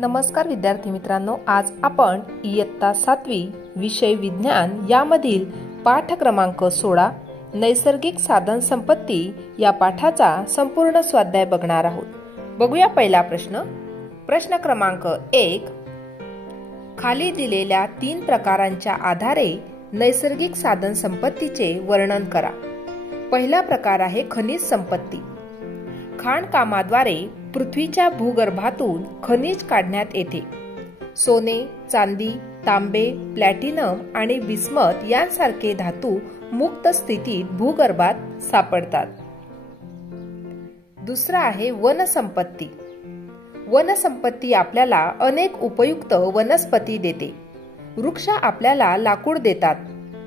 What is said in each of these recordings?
नमस्कार विद्यार्थी मित्रांनो, आज आपण इयत्ता 7वी विषय विज्ञान यामधील पाठ क्रमांक 16 नैसर्गिक साधन संपत्ती या पाठाचा संपूर्ण स्वाध्याय बघणार आहोत। बघूया पहिला प्रश्न। प्रश्न क्रमांक 1, खाली दिलेल्या 3 प्रकारांच्या आधारे नैसर्गिक साधन संपत्तीचे वर्णन करा। पहिला प्रकार आहे खनिज संपत्ती। खाणकामाद्वारे पृथ्वीच्या भूगर्भातून खनिज काढण्यात येते। सोने, चांदी, तांबे, प्लॅटिनम आणि बिस्मथ यांसारखे धातू मुक्त स्थितीत भूगर्भात सापडतात। दुसरा आहे वनसंपत्ती। वनसंपत्ती आपल्याला अनेक उपयुक्त वनस्पती देते। वृक्ष आपल्याला लाकूड देतात,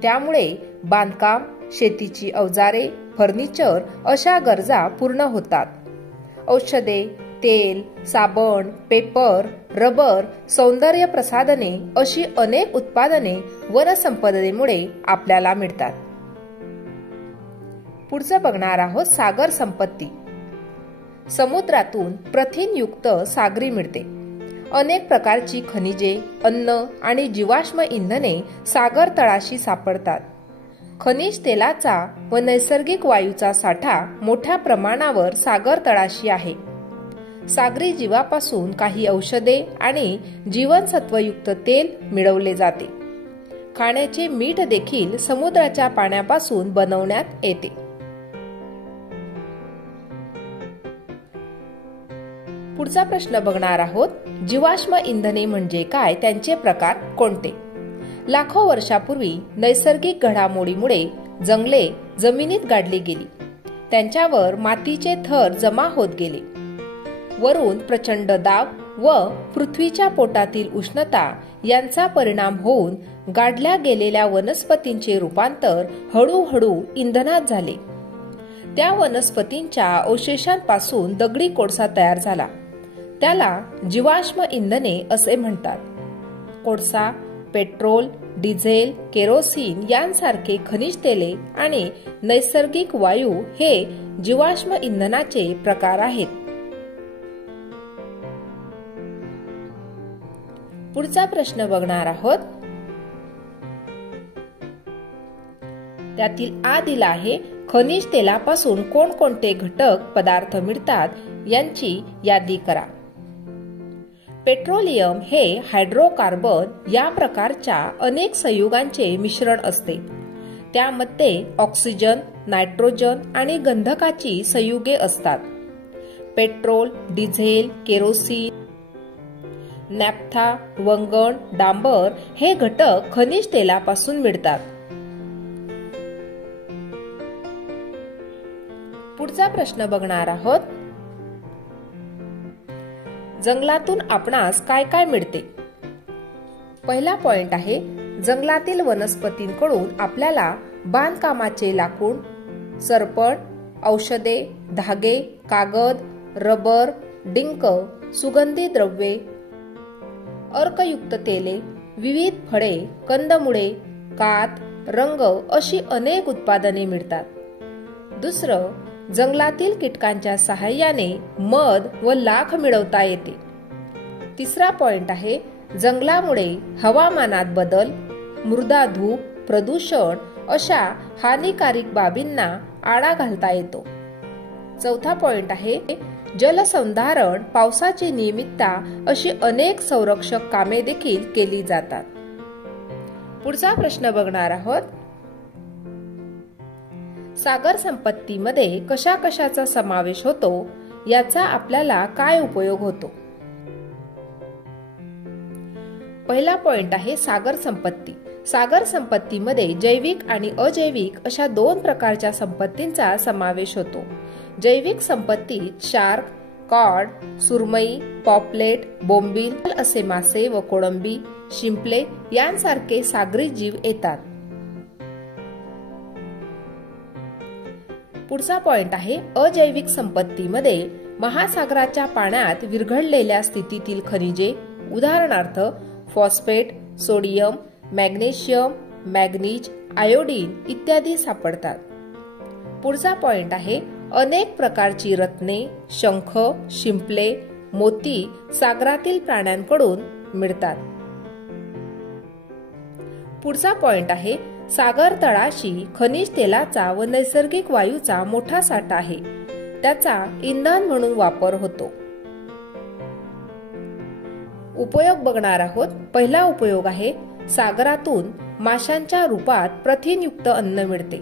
त्यामुळे बांधकाम, शेतीची अवजारे, फर्निचर अशा गरजा पूर्ण होतात। औषधे, तेल, साबण, पेपर, रबर, सौंदर्य प्रसाधने अशी अनेक उत्पादने वनसंपदेमुळे आपल्याला मिळतात। पुढचं बघणार आहोत सागर संपत्ती। समुद्रातून प्रथिनयुक्त सागरी मिळते। अनेक प्रकारची खनिजे, अन्न आणि जीवाश्म इंधने सागर तळाशी सापडतात। खनिज तेलाचा व नैसर्गिक वायूचा साठा मोठ्या प्रमाणावर सागर तळाशी आहे। सागरी जीवापासून काही औषधे आणि जीवनसत्वयुक्त तेल मिळवले जाते। खाण्याचे मीठ देखील समुद्राच्या पाण्यापासून बनवण्यात येते। पुढचा प्रश्न बघणार आहोत, जीवाश्म इंधने म्हणजे काय, त्यांचे प्रकार कोणते? लाखो वर्षापूर्वी नैसर्गिक घडामोडीमुळे जंगले जमिनीत गाडली गेली। त्यांच्यावर मातीचे थर जमा होत गेले। वरून प्रचंड दाब व पृथ्वीच्या पोटातील उष्णता यांचा परिणाम होऊन गाडल्या गेलेल्या वनस्पतींचे रूपांतर हळूहळू इंधनात झाले। त्या वनस्पतींच्या अवशेषांपासून दगडी कोळसा तयार झाला। त्याला जीवाश्म इंधने असे म्हणतात। कोळसा, पेट्रोल, डिझेल, केरोसिन यांसारखे खनिज तेले आणि नैसर्गिक वायू हे जीवाश्म इंधनाचे प्रकार आहेत। पुढचा प्रश्न बघणार आहोत, त्यातील आ दिला आहे, खनिज तेलापासून कोणकोणते घटक पदार्थ मिळतात यांची यादी करा। पेट्रोलियम हे हायड्रोकार्बन या प्रकारच्या अनेक संयुगांचे मिश्रण असते। त्यामध्ये ऑक्सिजन, नायट्रोजन आणि गंधकाची संयुगे असतात। पेट्रोल, डिझेल, केरोसिन, नॅफ्था, वंगण, डांबर हे घटक खनिज तेलापासून मिळतात। पुढचा प्रश्न बघणार आहोत, जंगलातून आपणास काय काय मिळते? पहिला पॉइंट आहे, जंगलातील वनस्पतींकडून आपल्याला बांधकामाचे लाकूड, सरपण, औषधे, धागे, कागद, रबर, डिंक, सुगंधी द्रव्ये, अर्कयुक्त तेले, विविध फळे, कंदमुळे, कात, रंग अशी अनेक उत्पादने मिळतात। दुसरं, जंगलातील कीटकांच्या सहाय्याने मध व लाख मिळवता येते। तिसरा पॉइंट आहे, जंगलामुळे हवामानात बदल, मृदा धूप, प्रदूषण अशा हानिकारक बाबींना आळा घालता येतो। चौथा पॉइंट आहे, जलसंधारण, पावसाची नियमितता अशी अनेक संरक्षक कामे देखील केली जातात। पुढचा प्रश्न बघणार आहोत, सागर संपत्तीमध्ये कशा कशाचा समावेश होतो, याचा आपल्याला काय उपयोग होतो? पहिला पॉइंट आहे सागर संपत्ती। सागर संपत्तीमध्ये जैविक आणि अजैविक अशा 2 प्रकारच्या संपत्तींचा समावेश होतो। जैविक संपत्तीत शार्क, कॉड, सुरमई, पॉपलेट, बोंबील असे मासे व कोळंबी, शिंपले यांसारखे सागरी जीव येतात। पुढचा पॉइंट आहे अजैविक संपत्तीमध्ये महासागराच्या पाण्यात विरघळलेल्या स्थितीतील खनिजे, उदाहरणार्थ phosphate, sodium, magnesium, manganese, iodine इत्यादी सापडतात। पुढचा पॉइंट आहे अनेक प्रकारची रत्ने, शंख, शिंपले, मोती सागरातील प्राण्यांकडून मिळतात. पुढचा पॉइंट आहे, सागर तळाशी खनिज तेलाचा व नैसर्गिक वायूचा मोठा साठा आहे. त्याचा इंधन म्हणून वापर होतो. उपयोग बघणार आहोत. पहिला उपयोग आहे, सागरातून माशांच्या रूपात प्रथिनयुक्त अन्न मिळते.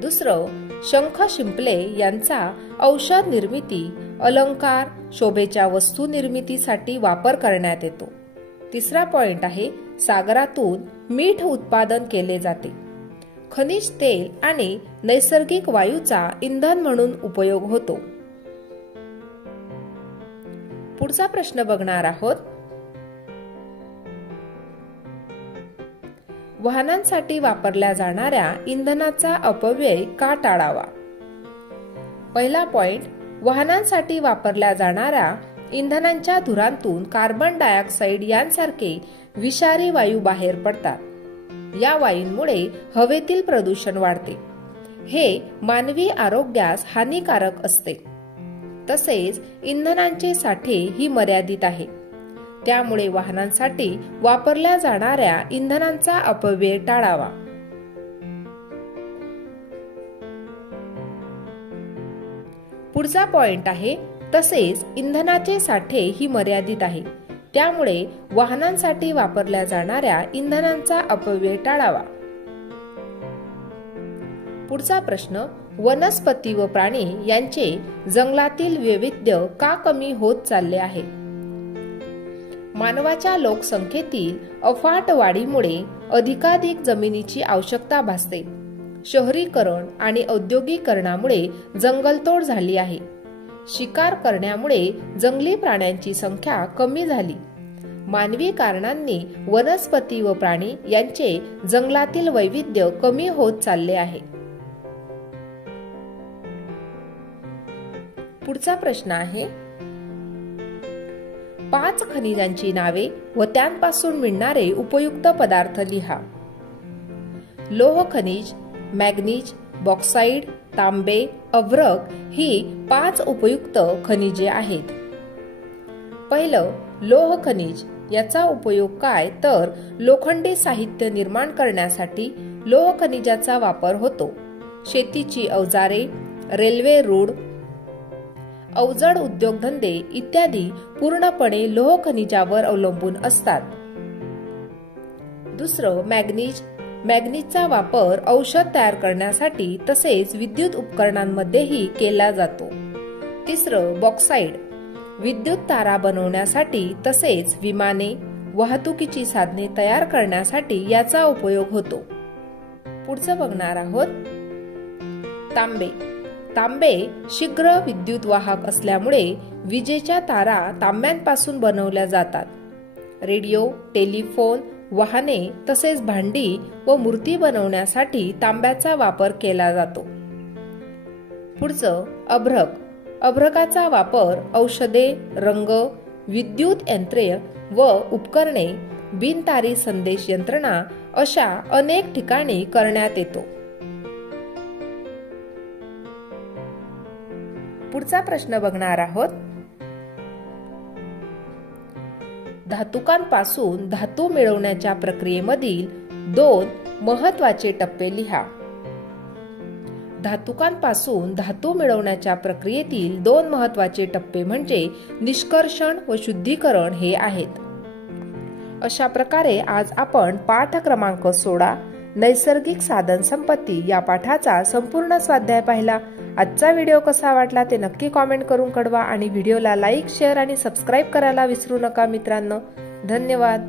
दुसरं, शंख शिंपले यांचा औषध निर्मिती, अलंकार, शोभेच्या वस्तू निर्मितीसाठी वापर करण्यात येतो. तिसरा पॉइंट आहे, सागरातून मीठ उत्पादन केले जाते. खनिज तेल आणि नैसर्गिक वायूचा इंधन म्हणून उपयोग होतो. पुढचा प्रश्न बघणार आहोत. वाहनांसाठी वापरल्या जाणाऱ्या इंधनाचा अपव्यय का टाळावा? पहिला पॉइंट, वाहनांसाठी वापरल्या जाणाऱ्या इंधनांच्या धुरांतून कार्बन डायऑक्साईड यांसारखे विषारी वायू बाहेर पडतात. या वायूंमुळे हवेतील प्रदूषण वाढते. हे मानवी आरोग्यास हानिकारक असते. तसेच इंधनांचे साठे ही मर्यादित आहे. त्यामुळे वाहनांसाठी वापरल्या जाणाऱ्या इंधनांचा अपव्यय टाळावा. पुढचा पॉइंट आहे, तसेच इंधनाचे साठे ही मर्यादित आहे. त्यामुळे वाहनांसाठी वापरल्या जाणाऱ्या इंधनांचा अपव्यय टाळावा. पुढचा प्रश्न, वनस्पती व प्राणी यांचे जंगलातील वैविध्य का कमी होत चालले आहे? मानवाच्या लोकसंख्येतील अफाट वाढीमुळे अधिकाधिक जमिनीची आवश्यकता भासते. शहरीकरण आणि औद्योगिकरणामुळे जंगलतोड झाली आहे. शिकार करण्यामुळे जंगली प्राण्यांची संख्या कमी झाली. मानवी कारणांनी वनस्पती व प्राणी यांचे जंगलातील वैविध्य कमी होत चालले आहे. पुढचा प्रश्न आहे, 5 खनिजांची नावे व त्यांपासून मिळणारे उपयुक्त पदार्थ लिहा. लोह खनिज, मॅग्नीज, बॉक्साइड, तांबे, अभ्रक ही 5 उपयुक्त खनिजे आहेत. पहिलं, लोह खनिज. याचा उपयोग काय तर लोखंडी साहित्य निर्माण करण्यासाठी लोह खनिजाचा वापर होतो. शेतीची अवजारे, रेल्वे रूळ, अवजड उद्योगधंदे इत्यादी पूर्णपणे लोह खनिजावर अवलंबून असतात. दुसरं, मॅग्नीज. मॅग्नीजचा वापर औषध तयार करण्यासाठी तसेच विद्युत उपकरणांमध्येही केला जातो. तिसरं, बॉक्साइड. विद्युत तारा बनवण्यासाठी तसेच विमाने, वाहतुकीची साधने तयार करण्यासाठी याचा उपयोग होतो. पुढचं बघणार आहोत, तांबे. तांबे शीघ्र विद्युत वाहक असल्यामुळे विजेच्या तारा तांब्यांपासून बनवल्या जातात. रेडिओ, टेलिफोन, वाहने तसेच भांडी व मूर्ती बनवण्यासाठी तांब्याचा वापर केला जातो. पुढचं, अभ्रक. अभ्रकाचा वापर औषधे, रंग, विद्युत यंत्रे व उपकरणे, बिनतारी संदेश यंत्रणा अशा अनेक ठिकाणी करण्यात येतो. पुढचा प्रश्न बघणार आहोत, धातुकांपासून धातू मिळवण्याच्या प्रक्रियेमधील 2 महत्त्वाचे टप्पे लिहा. धातुकांपासून धातू मिळवण्याच्या प्रक्रियेतील 2 महत्त्वाचे टप्पे म्हणजे निष्कर्षण व शुद्धीकरण हे आहेत. अशा प्रकारे आज आपण पाठ क्रमांक 16 नैसर्गिक साधन संपत्ती या पाठाचा संपूर्ण स्वाध्याय पाहिला. आजचा व्हिडिओ कसा वाटला ते नक्की कॉमेंट करून कळवा आणि व्हिडिओला लाईक, शेअर आणि सबस्क्राईब करायला विसरू नका मित्रांनो. धन्यवाद.